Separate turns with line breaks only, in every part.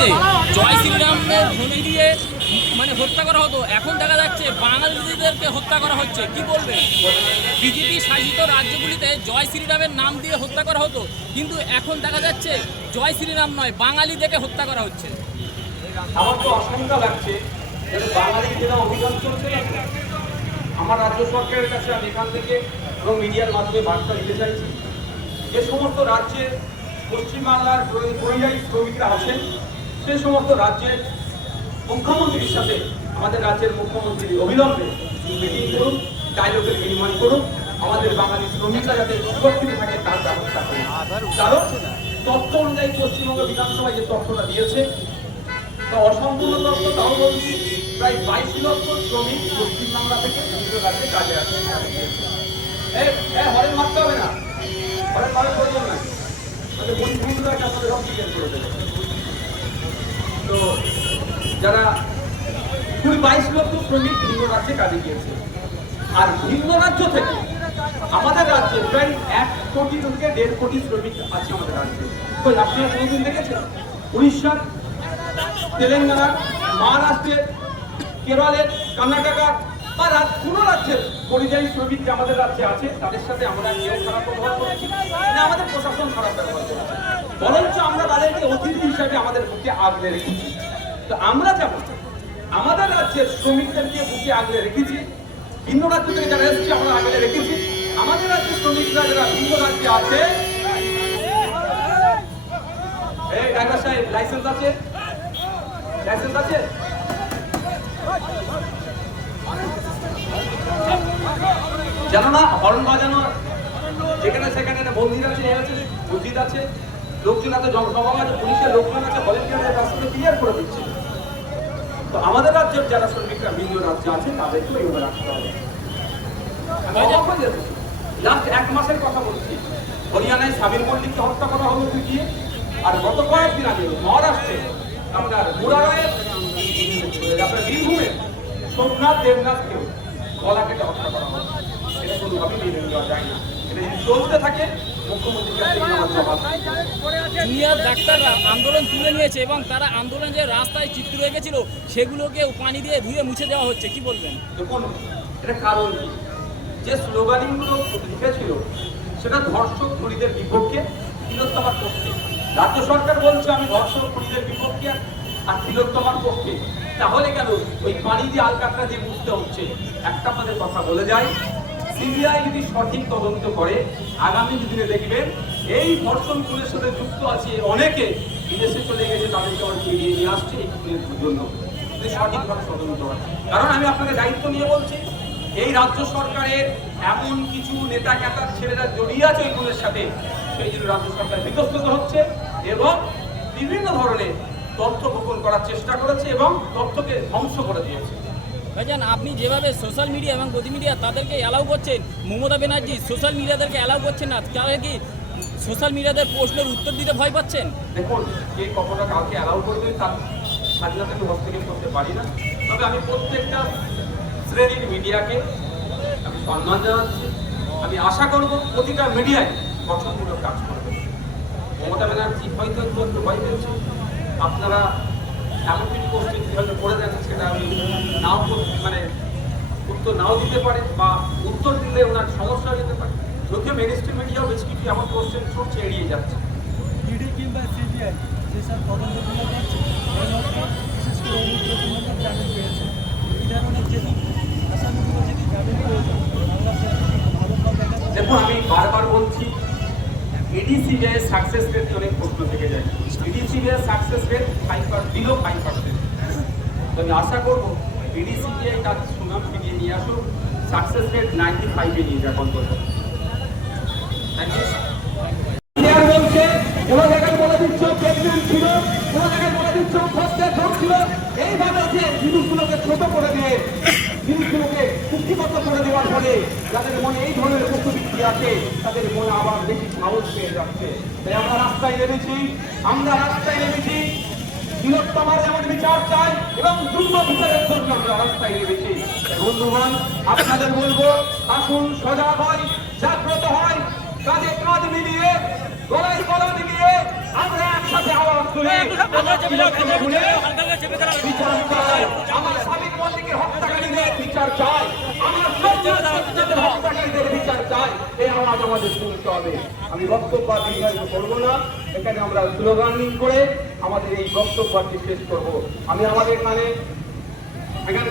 বাঙালিদের জয় শ্রীরামের ধ্বনি দিয়ে মানে হত্যা করা হতো। এখন দেখা যাচ্ছে বাঙালিদেরকে হত্যা করা হচ্ছে। কি বলবেন বিজেপি শাসিত রাজ্যগুলিতে জয় শ্রীরামের নাম দিয়ে হত্যা করা হতো। কিন্তু এখন দেখা যাচ্ছে জয় শ্রীরাম নয়, বাঙালিদেরকে হত্যা করা হচ্ছে।
আমার তো আশঙ্কা লাগছে আমার রাজ্য সরকারের কাছে আমি এখান থেকে এবং মিডিয়ার মাধ্যমে বার্তা দিতে চাইছি। যে সমস্ত রাজ্যে পশ্চিমবাংলার পরিযায়ী শ্রমিকরা আছেন সেই সমস্ত রাজ্যের মুখ্যমন্ত্রীর সাথে আমাদের রাজ্যের মুখ্যমন্ত্রী অবিলম্বে মিটিং করুন ডায়লগের বিনিময় করুন, আমাদের বাঙালি শ্রমিকরা যাতে সুরক্ষিত থাকে তার ব্যবস্থা করুন। কারণ তথ্য অনুযায়ী পশ্চিমবঙ্গ বিধানসভায় যে তথ্যটা দিয়েছে, তা অসম্পূর্ণ তথ্য, তাও বলছি, প্রায় বাইশ লক্ষ শ্রমিক পশ্চিমবাংলা থেকে বিভিন্ন রাজ্যে কাজে এ হরেন মারতে হবে না। হরেন মারের প্রয়োজন নাই তাহলে বন্ধুরা একটা আমাদের অক্সিজেন করে দেবে। তো যারা কুড়ি বাইশ লক্ষ শ্রমিক ভিন্ন রাজ্যে কাজে গিয়েছে। আর ভিন্ন রাজ্য থেকে আমাদের রাজ্যে প্রায় এক কোটি থেকে দেড় কোটি শ্রমিক আছে আমাদের রাজ্যে। তো কোনোদিন উড়িষ্যার, তেলেঙ্গানার, মহারাষ্ট্রের, কেরলের, কর্ণাটকার বা কোনো রাজ্যের পরিযায়ী শ্রমিক যে আমাদের রাজ্যে আছে, তাদের সাথে আমরা খারাপ ব্যবহার করেছি। না, আমাদের প্রশাসন খারাপ ব্যবহার করেছে। বরঞ্চ তাদেরকে অতিথি হিসাবে আমাদের বুকে আগলে রেখেছি। তো আমরা যেমন আমাদের রাজ্যের শ্রমিকদেরকে বুকে আগলে রেখেছি। ভিন্ন রাজ্য থেকে যারা এসেছে, আমরা আগলে রেখেছি। আমাদের রাজ্যের শ্রমিকরা যারা ভিন্ন রাজ্যে আছে, এই সাহেব লাইসেন্স আছে? লাইসেন্স আছে? জানো না, হর্ন বাজানো যেখানে সেখানে মন্দির আছে, এ আছে মসজিদ আছে। লোকজন আছে জনসভা আছে পুলিশের লোকজন আছে ভলেন্টিয়ারের রাস্তা ক্লিয়ার করে দিচ্ছে। তো আমাদের রাজ্যের যারা শ্রমিকরা ভিন্ন রাজ্যে আছে তাদেরকেও এইভাবে রাখতে হবে। লাস্ট এক মাসের কথা বলছি। হরিয়ানায় সাবির মল্লিককে হত্যা করা হলো গিয়ে আর গত কয়েকদিন আগে মহারাষ্ট্রে আপনার মুরারায় আপনার বীরভূমে সোমনাথ দেবনাথকেও গলা কেটে হত্যা করা হলো। এটা কোনোভাবেই মেনে নেওয়া যায় না। এটা যদি চলতে থাকে
জুনিয়র ডাক্তাররা আন্দোলন তুলে নিয়েছে এবং তারা আন্দোলন যে রাস্তায় চিত্র রেখেছিল সেগুলোকে পানি দিয়ে ধুয়ে মুছে দেওয়া হচ্ছে কি বলবেন?
দেখুন এটা কারণ কি? যে স্লোগানিংগুলো লিখেছিল সেটা ধর্ষক খুনিদের বিপক্ষে তিলোত্তমার পক্ষে। রাজ্য সরকার বলছে আমি ধর্ষক খুনিদের বিপক্ষে আর তিলোত্তমার পক্ষে। তাহলে কেন ওই পানি দিয়ে আলকাতরা দিয়ে মুছতে হচ্ছে? একটা আপনাদের কথা বলে যায় সিবিআই যদি সঠিক তদন্ত করে, আগামী দিনে দেখবেন এই ধর্ষণ খুনের সাথে যুক্ত আছে অনেকে। বিদেশে চলে গেছে, তাদেরকে আবার ফিরিয়ে নিয়ে আসছে, এই খুনের জন্য সঠিকভাবে তদন্ত হয় কারণ আমি আপনাকে দায়িত্ব নিয়ে বলছি, এই রাজ্য সরকারের এমন কিছু নেতা নেতার ছেলেরা জড়িয়ে আছে ওই খুনের সাথে, সেই জন্য রাজ্য সরকার বিতস্তত হচ্ছে এবং বিভিন্ন ধরনের তথ্য গোপন করার চেষ্টা করেছে এবং তথ্যকে ধ্বংস করে দিয়েছে।
ভাইজান, আপনি যেভাবে সোশ্যাল মিডিয়া এবং গতি মিডিয়া তাদেরকে অ্যালাউ করছেন, মমতা ব্যানার্জি সোশ্যাল মিডিয়াদেরকে অ্যালাউ করছেন না তাহলে কি সোশ্যাল মিডিয়াদের প্রশ্নের উত্তর দিতে ভয় পাচ্ছেন?
দেখুন, কে কতটা কাউকে অ্যালাউ করবে তার স্বাধীনতা আমি হস্তক্ষেপ করতে পারি না। তবে আমি প্রত্যেকটা শ্রেণির মিডিয়াকে আমি সম্মান জানাচ্ছি। আমি আশা করব প্রতিটা মিডিয়ায় গঠনমূলক কাজ করবে। মমতা ব্যানার্জি হয়তো একটু ভয় পেয়েছে। আপনারা কিছু কোশ্চেন কীভাবে করে দেন সেটা আমি নাও মানে উত্তর নাও দিতে পারে বা উত্তর দিলে ওনার সমস্যা হয়ে যেতে পারে। যদিও মেন মিডিয়াও বেশ কিছু এমন কোশ্চেন ছুটছে এড়িয়ে যাচ্ছে।
ইডি কিংবা সিবিআই যেসব তদন্তগুলো করছে বিশেষ করে অনুব্রত জামিন পেয়েছে এই ধরনের যদি আসামিগুলো যদি জামিন পেয়ে যায় তাহলে ভালো দেখা যাচ্ছে
দেখুন আমি বারবার বলছি এডিসিবিআই সাকসেস রেট অনেক প্রশ্ন থেকে যায়। এডিসিবিআই success rate five below five আমি আশা করব তার সুনাম ফিরিয়ে নিয়ে আসুক। সাকসেস রেট নাইনটি ফাইভে নিয়ে যাক অন্তত। যাদের মনে এই ধরনের আছে, তাদের মনে আবার বেশি তাই আমরা রাস্তায় নেমেছি, আমরা রাস্তায় নেমেছি। বৃহত্তমার যেমন বিচার এবং দ্রুত বিচারের জন্য আমরা রাস্তায় নেমেছি বন্ধুগণ আপনাদের বলব আসুন সজাগ হয় জাগ্রত হয় কাঁধে কাঁধ মিলিয়ে গলায় গলা মিলিয়ে আমরা একসাথে আওয়াজ তুলি। বিচার চাই। আমার সাবিক মল্লিকের হত্যাকারীদের বিচার চাই। আমার হত্যাকারীদের বিচার চাই। এই আওয়াজ আমাদের শুনতে হবে। আমি বক্তব্য দীর্ঘায়িত করব না। এখানে আমরা স্লোগানিং করে আমাদের এই বক্তব্য শেষ করব। আমি আমাদের এখানে এখানে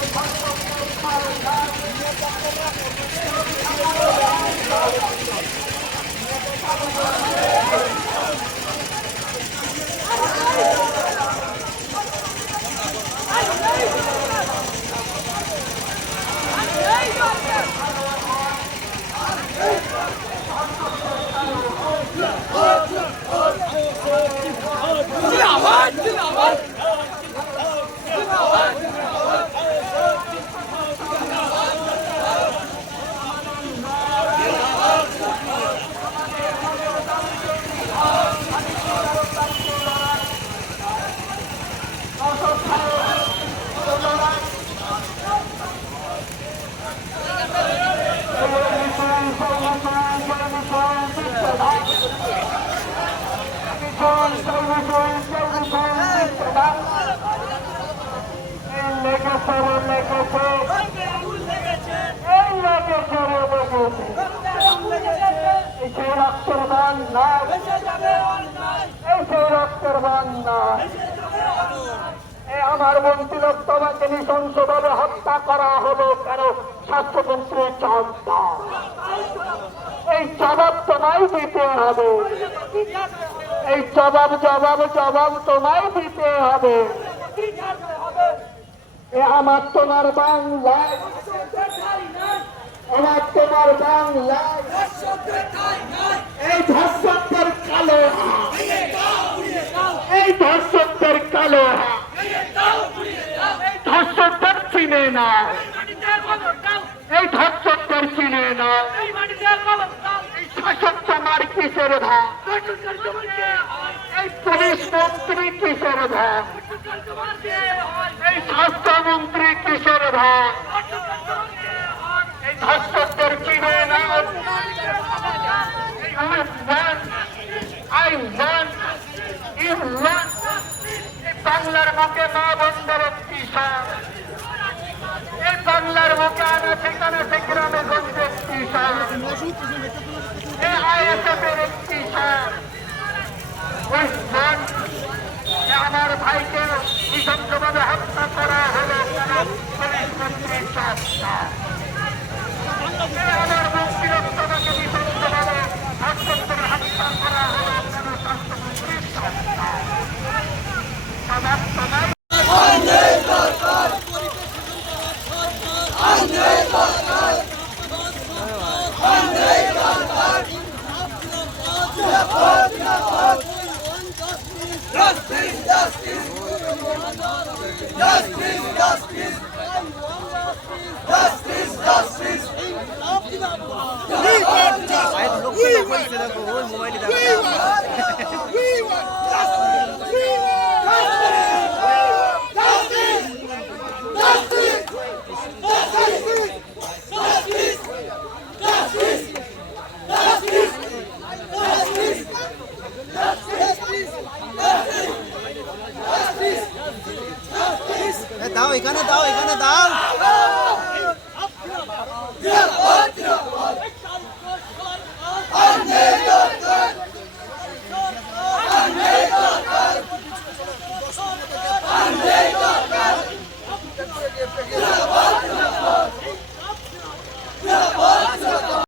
want, you সেই রক্তের বান নয় এই সেই রক্তের বান এ আমার মন্ত্রী তোমাকে নৃশংসভাবে হত্যা করা দিতে হবে। এই জবাব জবাব জবাব তোমায় দিতে হবে। আমার তোমার বাংলায় আমার তোমার এই ধর্ষকদের কালো এই ধর্ষকদের কালো ধর্ষকদের চিনে না। এই ধর্ষকদের চিনে না। কিসের ভাব এই পুলিশ মন্ত্রী কিসের ভাব এই স্বাস্থ্যমন্ত্রী কিসের ভাব ধর্ষকদের চিনে না। I want, I want, you want, এই বাংলার বুকে মা বন্ধের সার এই বাংলার বুকে আনাচে কানাচে গ্রামে গঞ্জে একটি সার এই আইএসএফের একটি সার ওই সার যে আমার ভাইকে নৃশংসভাবে হত্যা করা হলো কেন পুলিশ মন্ত্রীর চাপটা আমার মুক্তিরক্ষণকে স্বাস্থ্যমন্ত্রীর চাপটা সমাপ্ত নয়
দাও এখানে দাও এখানে দাও।